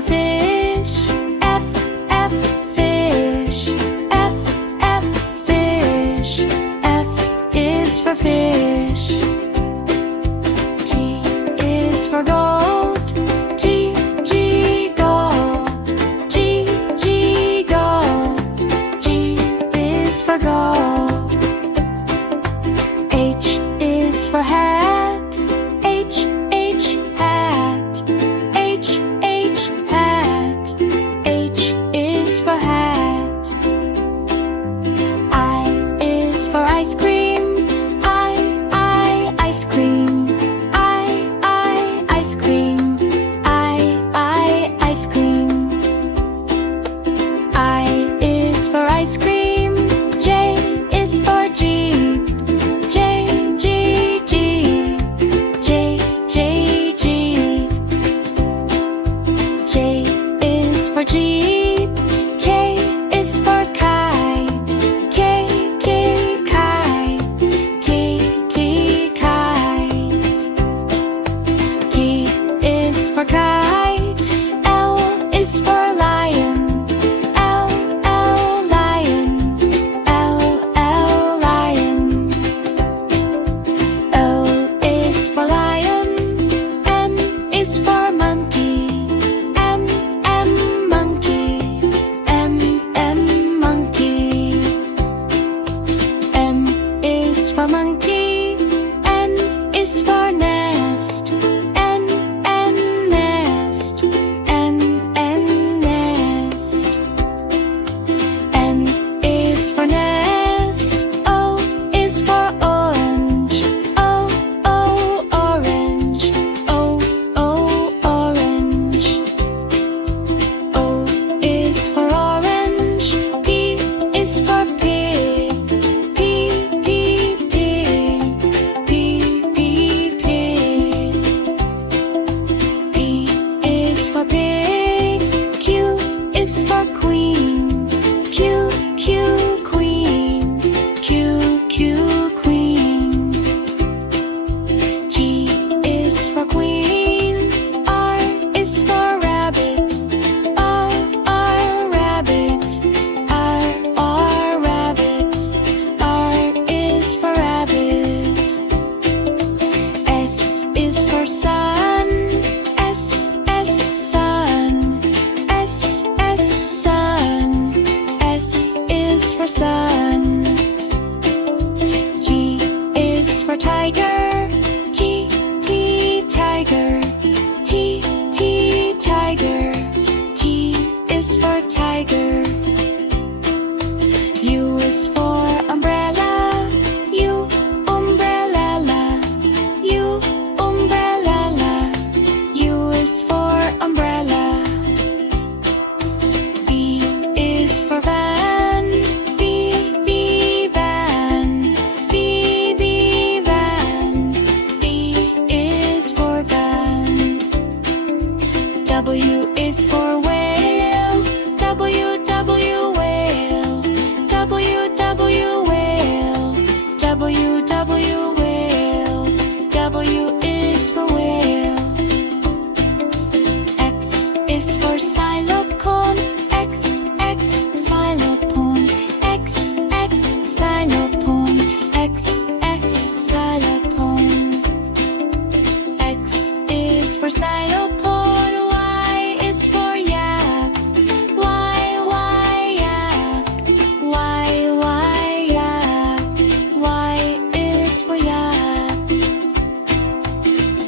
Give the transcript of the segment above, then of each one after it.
for fish. F, F, fish. F, F, fish. F is for fish. G is for goat. G, G, goat. G, G, goat. G is for goat. H is for hat. H, H, hat. H, H, hat. H is for hat. I is for ice cream. I, ice cream. I, ice cream. I, ice cream. I is for ice cream. J is for Jeep. J, G, Jeep. J, J, Jeep. J is for Jeep. K is for kite. K, K, kite. K, K, kite. K is for kite. L is for lion. L, L, lion. L, L, lion. O is for lion. M is for monkey. M, M, monkey. M, M, monkey. M is for monkey. N is for nest. N, N, nest. N, N, nest. N is for nest. O is for orange. O, O, orange. O, O, orange. O is for orange. P is for pig. P, P, pig. P, P, pig. P is for pig. Q is for queen. Q, Q, queen. Q, Q, queen. G is for queen. R is for rabbit. R, R, rabbit. R, R, rabbit. R is for rabbit. S is for sun. S, S, sun. S, S, sun. S is for sun. G is for tiger. T, T, tiger. T, T, tiger. T is for tiger. U is for umbrella. U, umbrella. U, umbrella. U is for umbrella. V is for van. V, V, van. V, V, van. V is for van. W is for whale. W, W, whale. W, W, whale. W, W, whale. W is for whale. X is for xylophone. X, X, xylophone. X, X, xylophone. X, X, xylophone. X is for xylophone. Y is for yak. Y, Y, yak. Y, Y, yak. Y is for yak.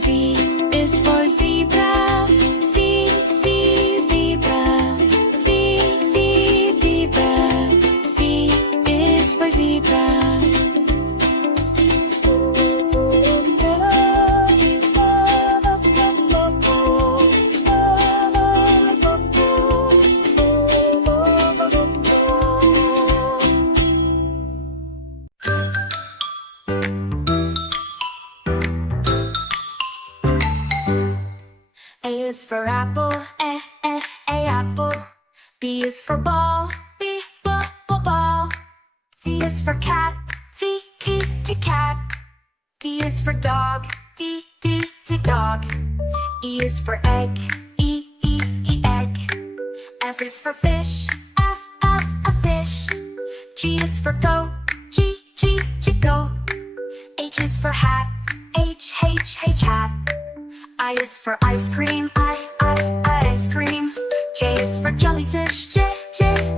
Z is for zebra. Z, Z, zebra. Z, Z, zebra. Z is for zebra. A is for apple. A, apple. B is for ball. B, ball. C is for cat. C, cat. D is for dog. D, dog. E is for egg. E, egg. F is for fish, a fish. G is for goat, G, goat. H is for hat, H, hat. I is for ice cream, ice cream. J is for jellyfish, J,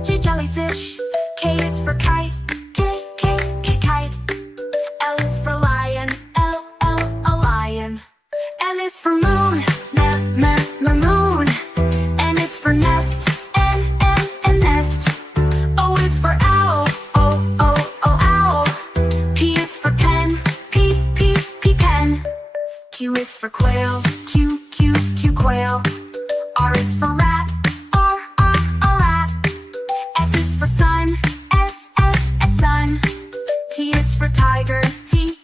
jellyfish. K is for kite, K, kite. L is for lion, L, lion. N is for moon, moon. N is for nest, N, nest. O is for owl, O, owl. P is for pen, P, pen. Q is for quail, Q, quail. R is for rat, R, rat. S is for sun, S, sun. T is for tiger, T,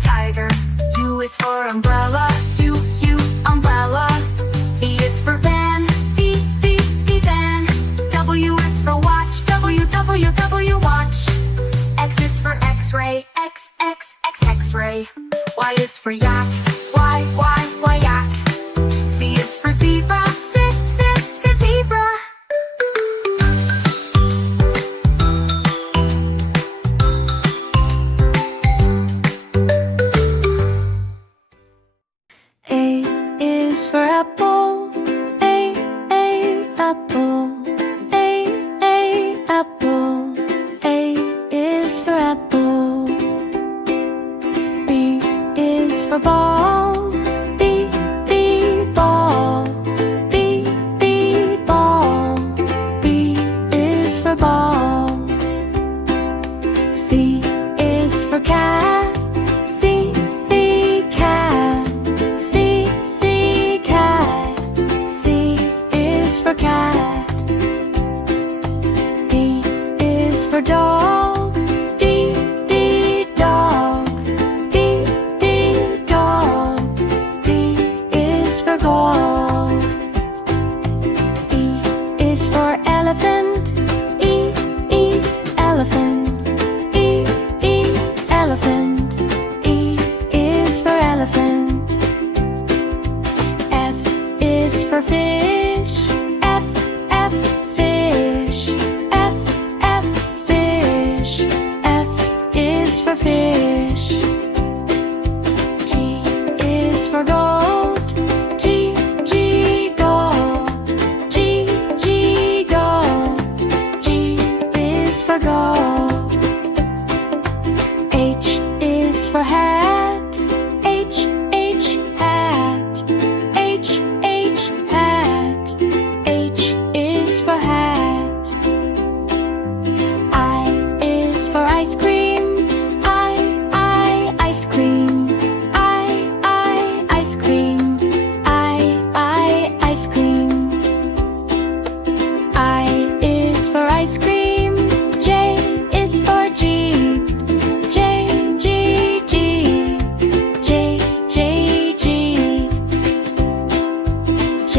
tiger. U is for umbrella, U, umbrella. V is for van, V, van. W is for watch, W, watch. X is for x-ray, X, x-ray. Y is for yak, Y, yak. Z is for zebra, Z, zebra. A is for apple, A, apple. A, apple. A is for apple. B is for ball, B, ball. B, ball. B is for ball. C is for cat, C, cat. C, cat. C is for cat. D is for dog, D, dog. D, dog. D is for gold. E is for elephant, E, elephant. E, elephant. E is for elephant. F is for fish, F, fish. F, fish. F is for fish. G is for goat, G, goat. G, goat. G is for goat. H is for hat, H, hat. H, hat. H is for hat. I is for ice cream, I, ice cream. I, ice cream. I, ice cream. I is for ice cream, J is for jeep, J, jeep. J, jeep. J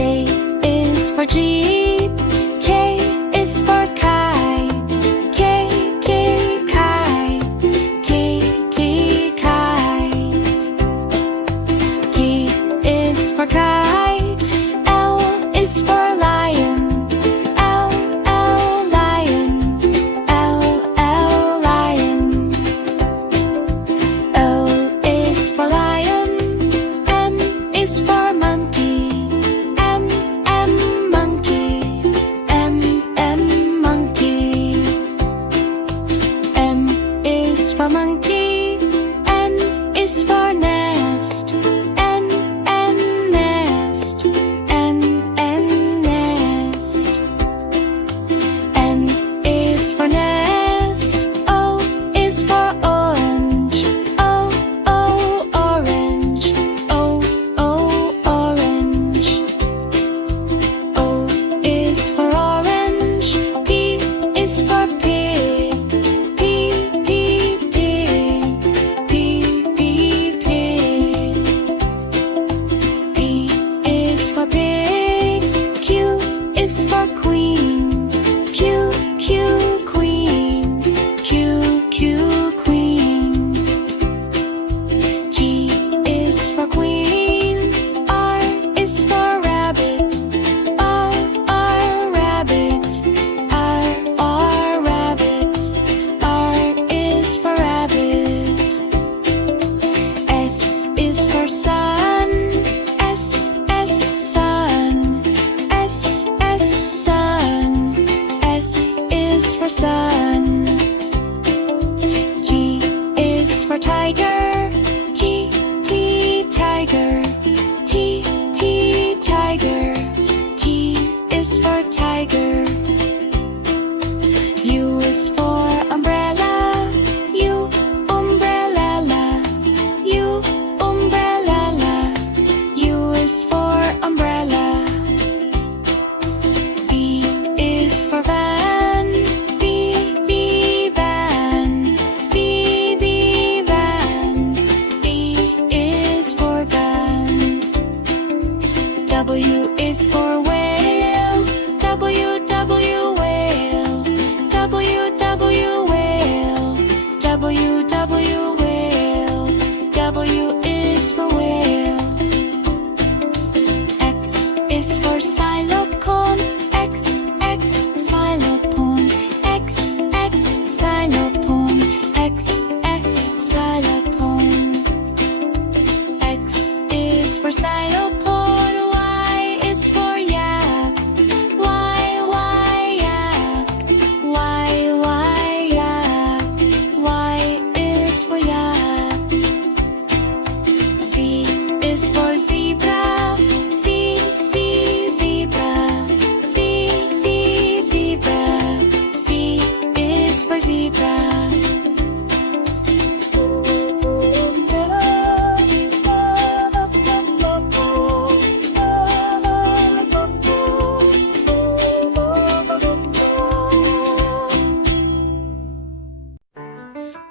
is for jeep, K is for kite, K, kite. K, kite. K is for kite, L is for lion, L, lion. L, lion. O is for lion, M is for monkey, M, monkey. W is for whale. W, W, whale. W, W, whale. W, W, whale. W is for whale. X is for xylophone. X, X, xylophone. X, X, xylophone. X, X, xylophone. X is for xylophone. Y is for yak. Y, Y, yak. Y, Y, yak. Y is for yak. Z is for zebra. Z, Z, zebra. Z, Z, zebra. Z is for zebra.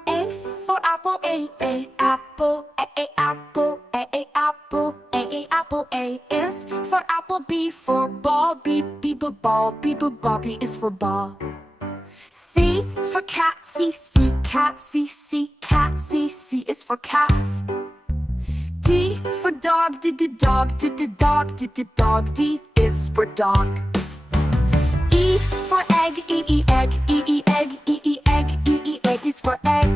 A for apple, A apple, A apple, A apple, A apple. A is for apple. B for ball, B ball, B ball. B is for ball. C for cat, C cat, C cat, C is for cats. D for dog, D dog, dog. D is for dog. E for egg, E egg, E egg, E egg, E egg is for egg.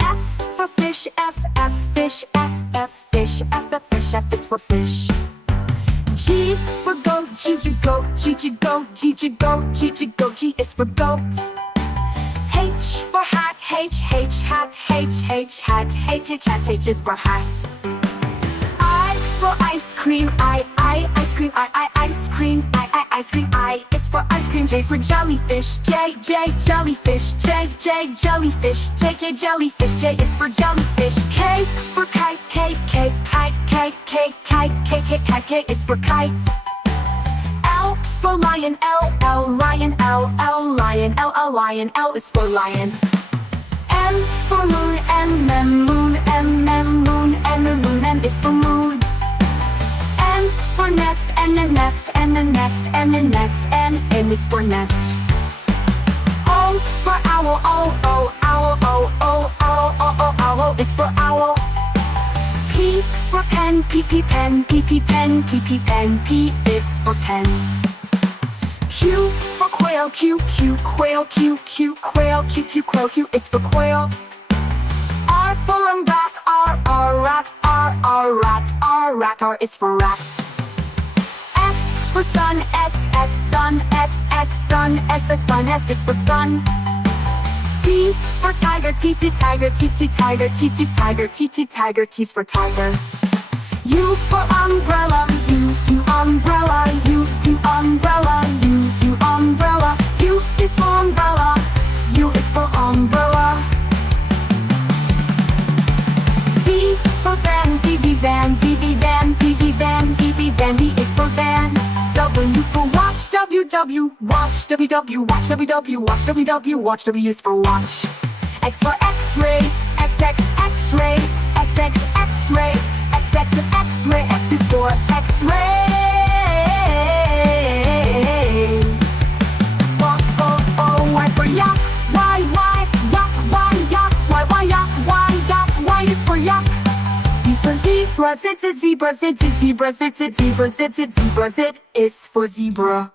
F for fish, F fish, F fish, F fish, F is for fish. G for goat, G goat, goat, G is for goat. H for hat, H hat, H is for hat. I for ice cream, ice cream, ice cream, ice cream. I is for ice cream. J for jellyfish, J jellyfish, J jellyfish, J jellyfish. J is for jellyfish. K for kite, K is for kite. L for lion, L lion, L lion, L is for lion. M for moon, M moon, moon, M is for moon. N for nest, N nest, N is for nest. O for owl, owl is for owl. P for pen, pen, pen, P is for pen. Q for quail, Q quail, quail is for quail. R for rat, rat is for rat. S for sun, sun is for sun. T for tiger, tiger, T is for tiger. U for umbrella, U umbrella, U umbrella, U umbrella. U is for umbrella, U is for umbrella. V for van, van, van, V is for van. W for watch, watch, W is for watch. X for X-ray, X-ray, X-ray, X is for X-ray. Y for yak, Y is for yak. Z for zebra, Z is for zebra.